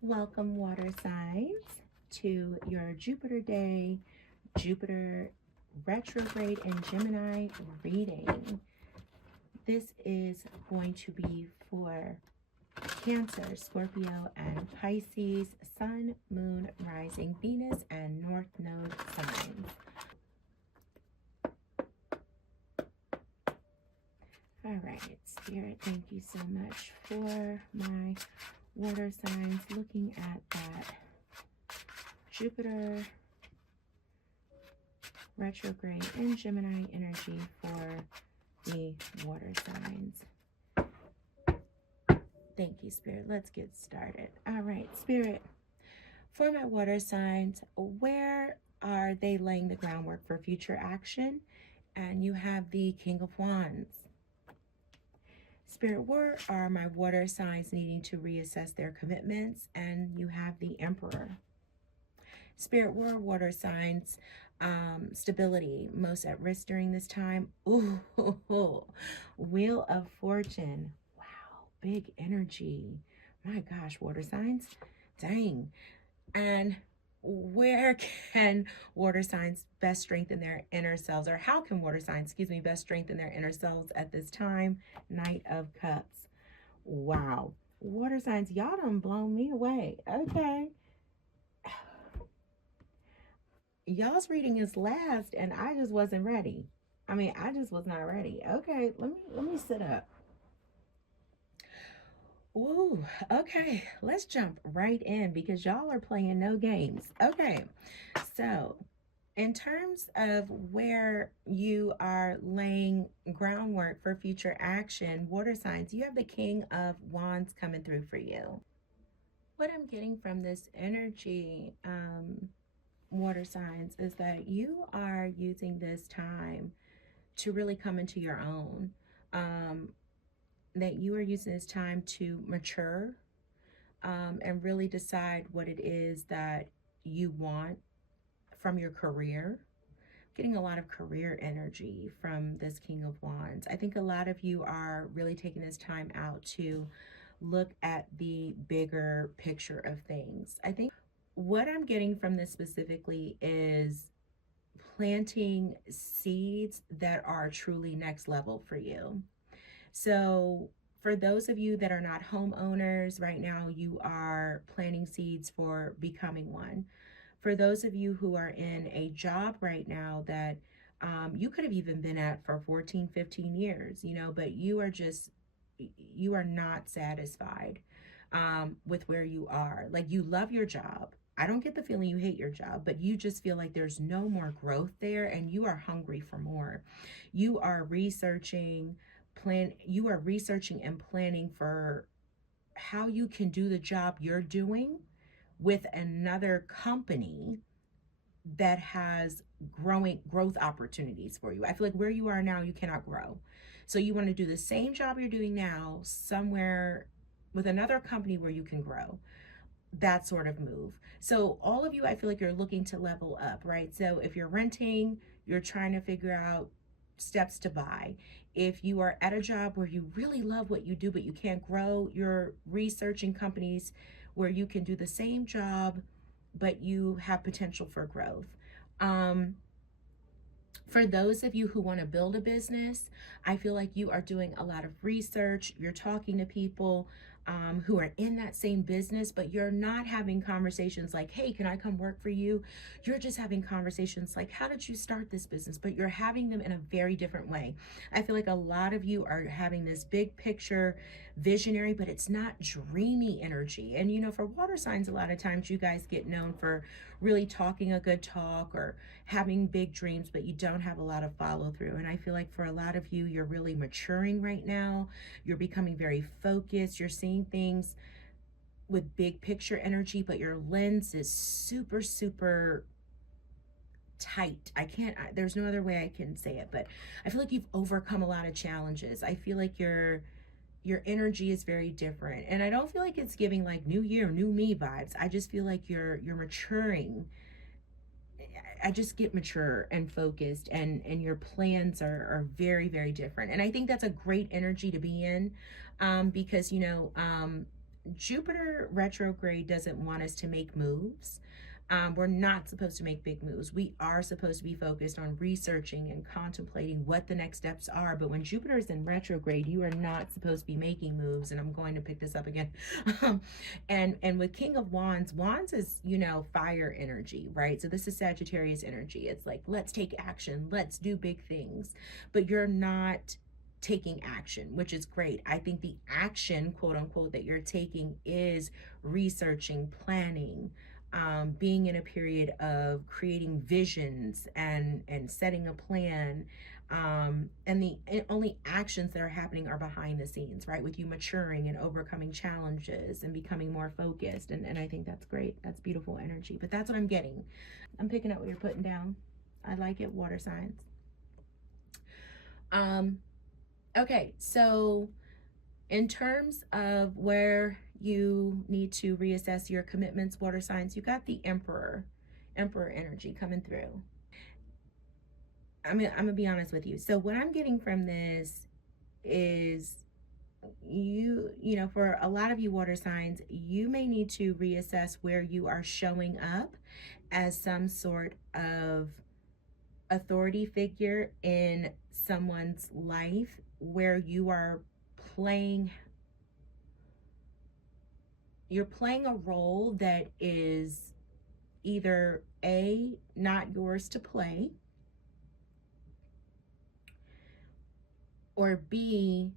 Welcome, water signs, to your Jupiter day, Jupiter retrograde and Gemini reading. This is going to be for Cancer, Scorpio, and Pisces, Sun, Moon, Rising, Venus, and North Node signs. All right, Spirit, thank you so much for my water signs. Looking at that Jupiter retrograde and Gemini energy for the water signs. Thank you, Spirit. Let's get started. All right, Spirit, for my water signs, where are they laying the groundwork for future action? And you have the King of Wands. Spirit, where are my water signs needing to reassess their commitments? And you have the Emperor. Spirit, where are water signs stability most at risk during this time? Ooh, Wheel of Fortune. Wow, big energy. My gosh, water signs. Dang. And where can water signs best strengthen their inner selves, or how can water signs, best strengthen their inner selves at this time? Knight of Cups. Wow. Water signs, y'all done blown me away. Okay. Y'all's reading is last and I just wasn't ready. I just was not ready. Okay, let me sit up. Ooh, okay, let's jump right in because y'all are playing no games. Okay, so in terms of where you are laying groundwork for future action, water signs, you have the King of Wands coming through for you. What I'm getting from this energy, water signs, is that you are using this time to really come into your own. That you are using this time to mature and really decide what it is that you want from your career. Getting a lot of career energy from this King of Wands. I think a lot of you are really taking this time out to look at the bigger picture of things. I think what I'm getting from this specifically is planting seeds that are truly next level for you. So for those of you that are not homeowners right now, you are planting seeds for becoming one. For those of you who are in a job right now that you could have even been at for 14, 15 years, but you are not satisfied with where you are. Like, you love your job. I don't get the feeling you hate your job, but you just feel like there's no more growth there and you are hungry for more. You are researching and planning for how you can do the job you're doing with another company that has growth opportunities for you. I feel like where you are now, you cannot grow. So you want to do the same job you're doing now somewhere with another company where you can grow. That sort of move. So all of you, I feel like you're looking to level up, right? So if you're renting, you're trying to figure out steps to buy. If you are at a job where you really love what you do, but you can't grow, you're researching companies where you can do the same job, but you have potential for growth. For those of you who want to build a business, I feel like you are doing a lot of research. You're talking to people who are in that same business, but you're not having conversations like, hey, can I come work for you? You're just having conversations like, how did you start this business? But you're having them in a very different way. I feel like a lot of you are having this big picture visionary, but it's not dreamy energy. And for water signs, a lot of times you guys get known for really talking a good talk or having big dreams, but you don't have a lot of follow through. And I feel like for a lot of you, you're really maturing right now. You're becoming very focused. You're seeing things with big picture energy, but your lens is super, super tight. There's no other way I can say it, but I feel like you've overcome a lot of challenges. I feel like your energy is very different. And I don't feel like it's giving like new year, new me vibes. I just feel like you're maturing. I just get mature and focused, and your plans are very, very different. And I think that's a great energy to be in, because Jupiter retrograde doesn't want us to make moves. We're not supposed to make big moves. We are supposed to be focused on researching and contemplating what the next steps are. But when Jupiter is in retrograde, you are not supposed to be making moves. And I'm going to pick this up again. And with King of Wands, Wands is, you know, fire energy, right? So this is Sagittarius energy. It's like, let's take action, let's do big things. But you're not taking action, which is great. I think the action, quote unquote, that you're taking is researching, planning, being in a period of creating visions and setting a plan. And the only actions that are happening are behind the scenes, right? With you maturing and overcoming challenges and becoming more focused. And I think that's great. That's beautiful energy. But that's what I'm getting. I'm picking up what you're putting down. I like it, water signs. Okay, so in terms of where you need to reassess your commitments, water signs, you got the Emperor energy coming through. I'm gonna be honest with you. So what I'm getting from this is you know, for a lot of you water signs, you may need to reassess where you are showing up as some sort of authority figure in someone's life, where you are playing a role that is either A, not yours to play, or B,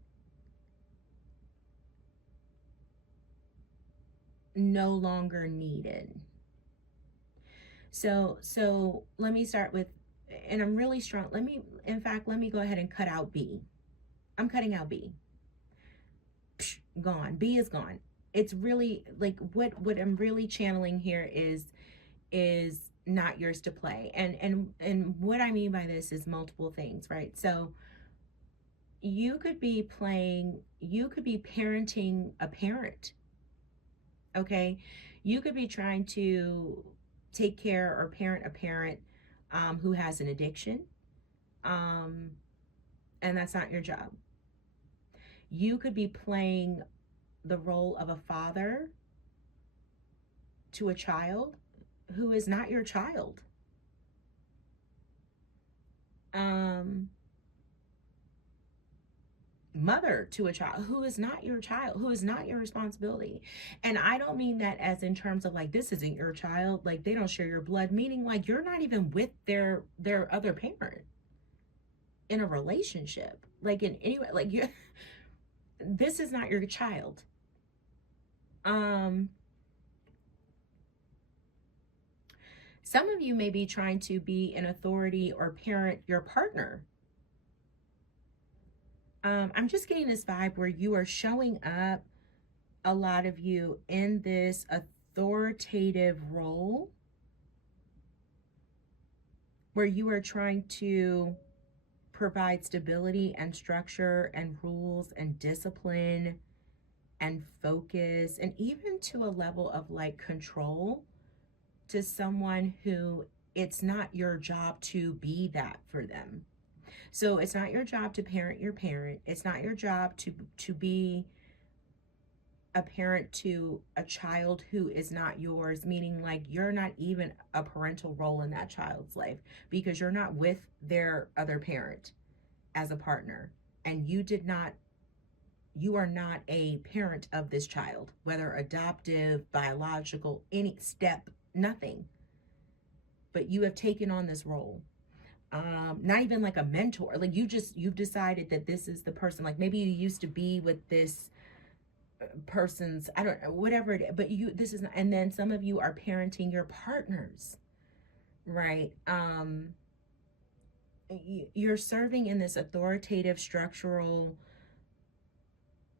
no longer needed. So let me start with, and I'm really strong. Let me go ahead and cut out B. I'm cutting out B. Psh, gone. B is gone. It's really like what I'm really channeling here is not yours to play. And what I mean by this is multiple things, right? So you could be parenting a parent. Okay? You could be trying to take care or parent a parent who has an addiction. And that's not your job. You could be playing the role of a father to a child who is not your child. Mother to a child who is not your child, who is not your responsibility. And I don't mean that as in terms of like, this isn't your child, like they don't share your blood, meaning like you're not even with their other parent in a relationship, like in any way, like you this is not your child. Some of you may be trying to be an authority or parent your partner. I'm just getting this vibe where you are showing up, a lot of you, in this authoritative role where you are trying to provide stability and structure and rules and discipline and focus, and even to a level of like control, to someone who it's not your job to be that for them. So it's not your job to parent your parent. It's not your job to be a parent to a child who is not yours, meaning like you're not even a parental role in that child's life because you're not with their other parent as a partner, and you are not a parent of this child, whether adoptive, biological, any step, nothing. But you have taken on this role. Not even like a mentor, like you've decided that this is the person, like maybe you used to be with this person's, I don't know, whatever it is, but this is not, and then some of you are parenting your partners, right? You're serving in this authoritative structural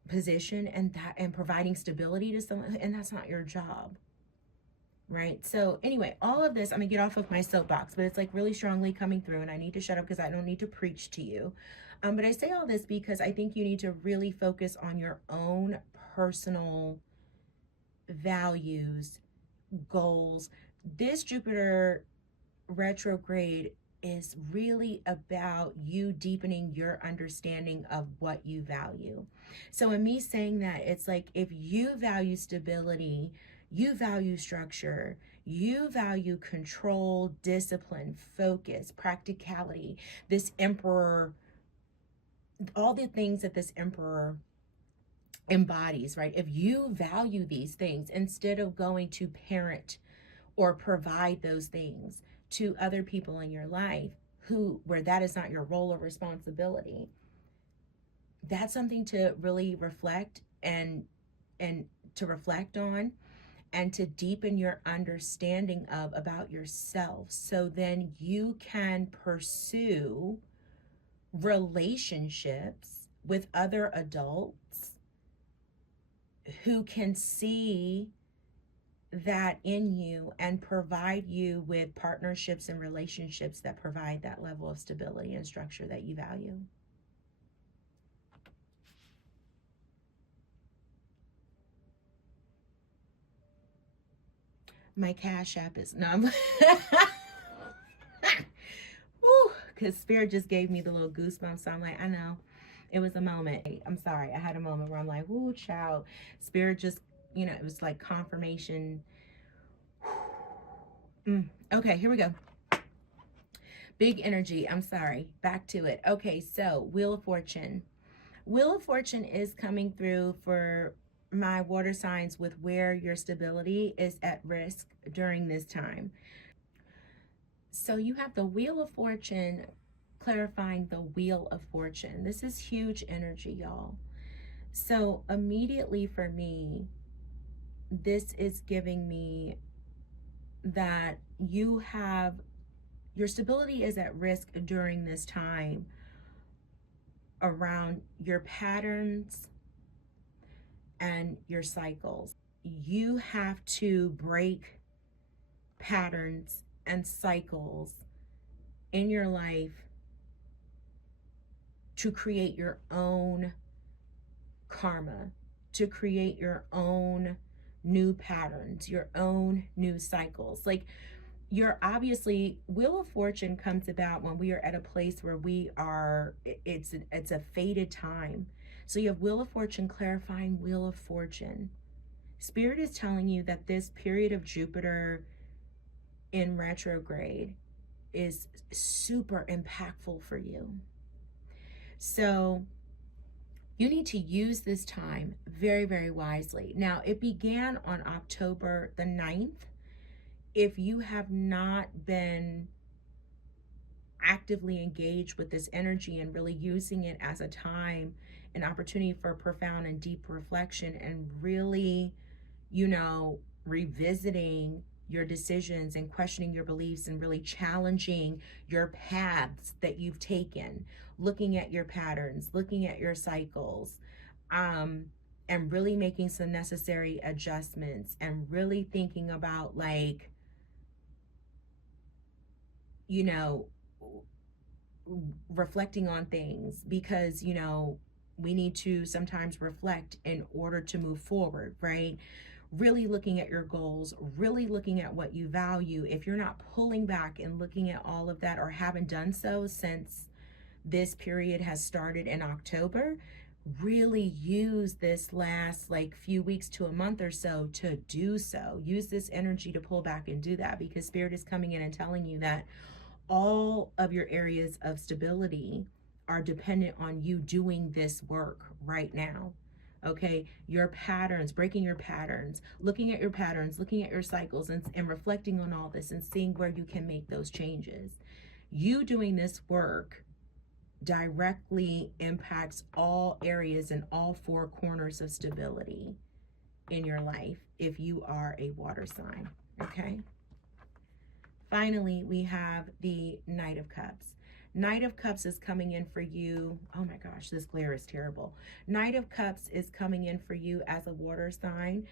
position, and providing stability to someone, and that's not your job, right? So anyway, all of this, I'm gonna get off of my soapbox, but it's like really strongly coming through, and I need to shut up because I don't need to preach to you. But I say all this because I think you need to really focus on your own personal values, goals. This Jupiter retrograde is really about you deepening your understanding of what you value. So, in me saying that, it's like if you value stability, you value structure, you value control, discipline, focus, practicality, this emperor, all the things that this emperor embodies, right? If you value these things instead of going to parent or provide those things to other people in your life who where that is not your role or responsibility, that's something to really reflect and to reflect on and to deepen your understanding of about yourself, so then you can pursue relationships with other adults who can see that in you and provide you with partnerships and relationships that provide that level of stability and structure that you value. My Cash App is no. Because Spirit just gave me the little goosebumps. So I'm like, I know. It was a moment. I'm sorry. I had a moment where I'm like, ooh, child. Spirit just, it was like confirmation. Okay, here we go. Big energy. I'm sorry. Back to it. Okay, so Wheel of Fortune. Wheel of Fortune is coming through for my water signs with where your stability is at risk during this time. So you have the Wheel of Fortune clarifying the Wheel of Fortune. This is huge energy, y'all. So immediately for me, this is giving me that your stability is at risk during this time around your patterns and your cycles. You have to break patterns and cycles in your life to create your own karma, to create your own new patterns, your own new cycles. Like, you're obviously, Wheel of Fortune comes about when we are at a place where it's a fated time. So you have Wheel of Fortune clarifying Wheel of Fortune. Spirit is telling you that this period of Jupiter in retrograde is super impactful for you. So you need to use this time very, very wisely. Now, it began on October the 9th. If you have not been actively engaged with this energy and really using it as a time, an opportunity for profound and deep reflection and really, revisiting your decisions and questioning your beliefs and really challenging your paths that you've taken, looking at your patterns, looking at your cycles, and really making some necessary adjustments and really thinking about, like, reflecting on things, because we need to sometimes reflect in order to move forward, right? Really looking at your goals, really looking at what you value. If you're not pulling back and looking at all of that, or haven't done so since this period has started in October, really use this last like few weeks to a month or so to do so. Use this energy to pull back and do that, because Spirit is coming in and telling you that all of your areas of stability are dependent on you doing this work right now. Okay, your patterns, breaking your patterns, looking at your patterns, looking at your cycles, and reflecting on all this and seeing where you can make those changes. You doing this work directly impacts all areas and all four corners of stability in your life if you are a water sign. Okay. Finally, we have the Knight of Cups. Knight of Cups is coming in for you. Oh my gosh, this glare is terrible. Knight of Cups is coming in for you as a water sign,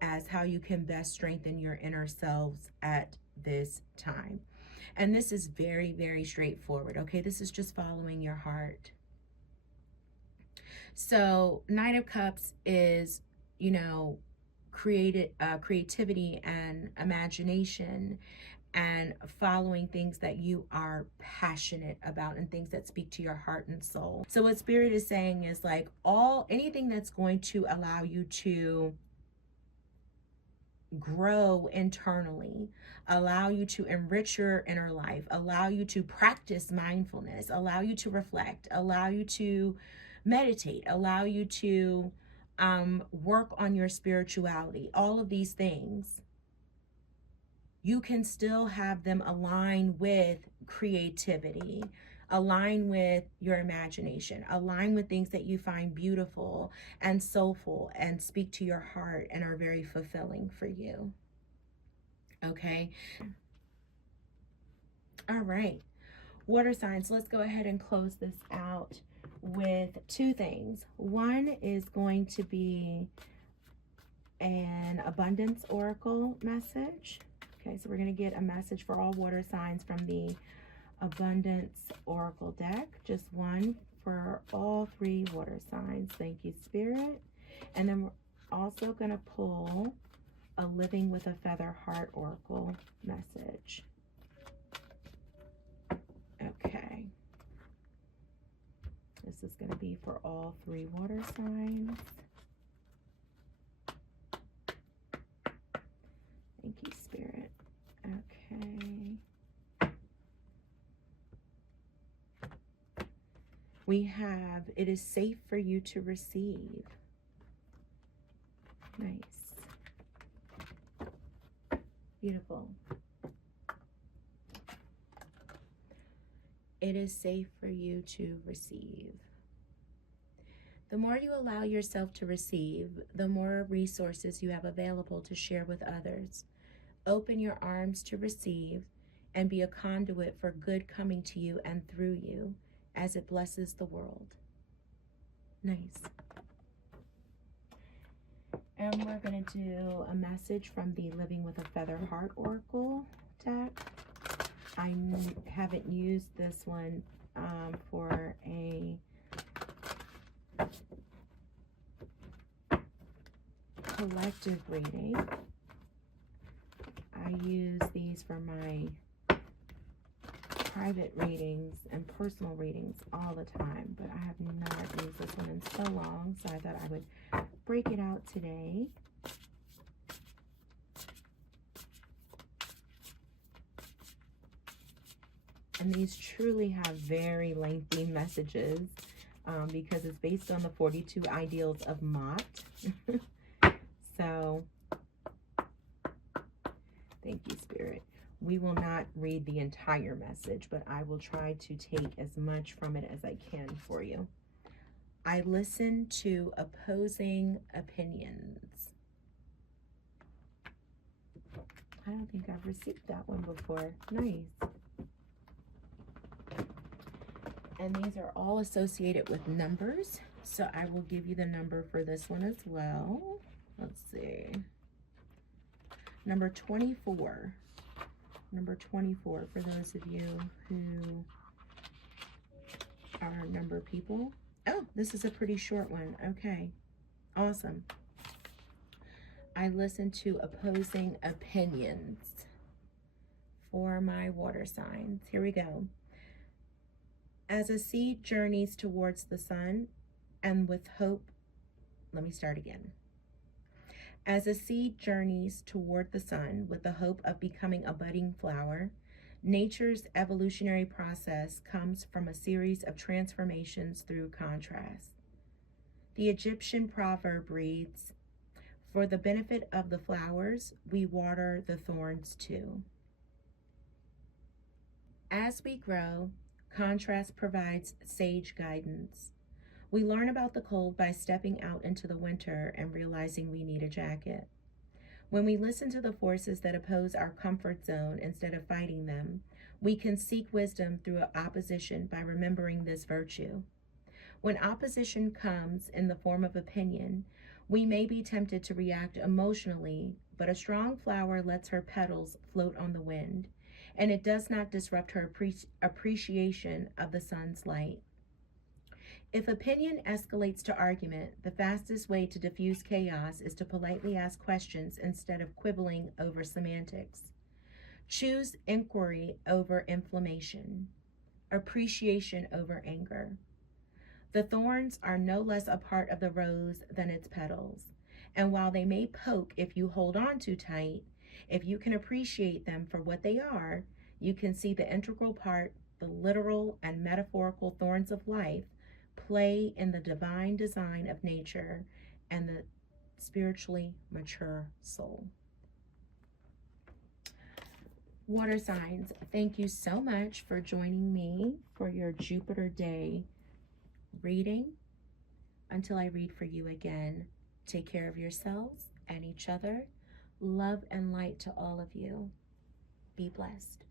as how you can best strengthen your inner selves at this time. And this is very, very straightforward. Okay, this is just following your heart. So Knight of Cups is, creativity and imagination and following things that you are passionate about and things that speak to your heart and soul. So what Spirit is saying is like anything that's going to allow you to grow internally, allow you to enrich your inner life, allow you to practice mindfulness, allow you to reflect, allow you to meditate, allow you to work on your spirituality. All of these things, you can still have them align with creativity, align with your imagination, align with things that you find beautiful and soulful and speak to your heart and are very fulfilling for you. Okay. All right. Water signs, let's go ahead and close this out with two things. One is going to be an abundance oracle message. Okay, so we're going to get a message for all water signs from the abundance oracle deck. Just one for all three water signs. Thank you, Spirit. And then we're also going to pull a living with a feather heart oracle message. Okay. This is going to be for all three water signs. Thank you, Spirit. Okay. We have, it is safe for you to receive. Nice. Beautiful. It is safe for you to receive. The more you allow yourself to receive, the more resources you have available to share with others. Open your arms to receive and be a conduit for good coming to you and through you as it blesses the world. Nice. And we're going to do a message from the Living with a Feather Heart Oracle deck. I haven't used this one for a collective reading. I use these for my private readings and personal readings all the time, but I have not used this one in so long, so I thought I would break it out today. And these truly have very lengthy messages because it's based on the 42 ideals of Mott. So, thank you, Spirit. We will not read the entire message, but I will try to take as much from it as I can for you. I listen to opposing opinions. I don't think I've received that one before. Nice. And these are all associated with numbers. So I will give you the number for this one as well. Let's see. Number 24. Number 24 for those of you who are number people. Oh, this is a pretty short one. Okay. Awesome. I listen to opposing opinions for my water signs. Here we go. As a seed journeys towards the sun and with hope, let me start again. As a seed journeys toward the sun with the hope of becoming a budding flower, nature's evolutionary process comes from a series of transformations through contrast. The Egyptian proverb reads, "For the benefit of the flowers, we water the thorns too." As we grow, contrast provides sage guidance. We learn about the cold by stepping out into the winter and realizing we need a jacket. When we listen to the forces that oppose our comfort zone instead of fighting them, we can seek wisdom through opposition by remembering this virtue. When opposition comes in the form of opinion, we may be tempted to react emotionally, but a strong flower lets her petals float on the wind, and it does not disrupt her appreciation of the sun's light. If opinion escalates to argument, the fastest way to diffuse chaos is to politely ask questions instead of quibbling over semantics. Choose inquiry over inflammation, appreciation over anger. The thorns are no less a part of the rose than its petals. And while they may poke if you hold on too tight, if you can appreciate them for what they are, you can see the integral part the literal and metaphorical thorns of life play in the divine design of nature and the spiritually mature soul. Water signs, thank you so much for joining me for your Jupiter Day reading. Until I read for you again, take care of yourselves and each other. Love and light to all of you. Be blessed.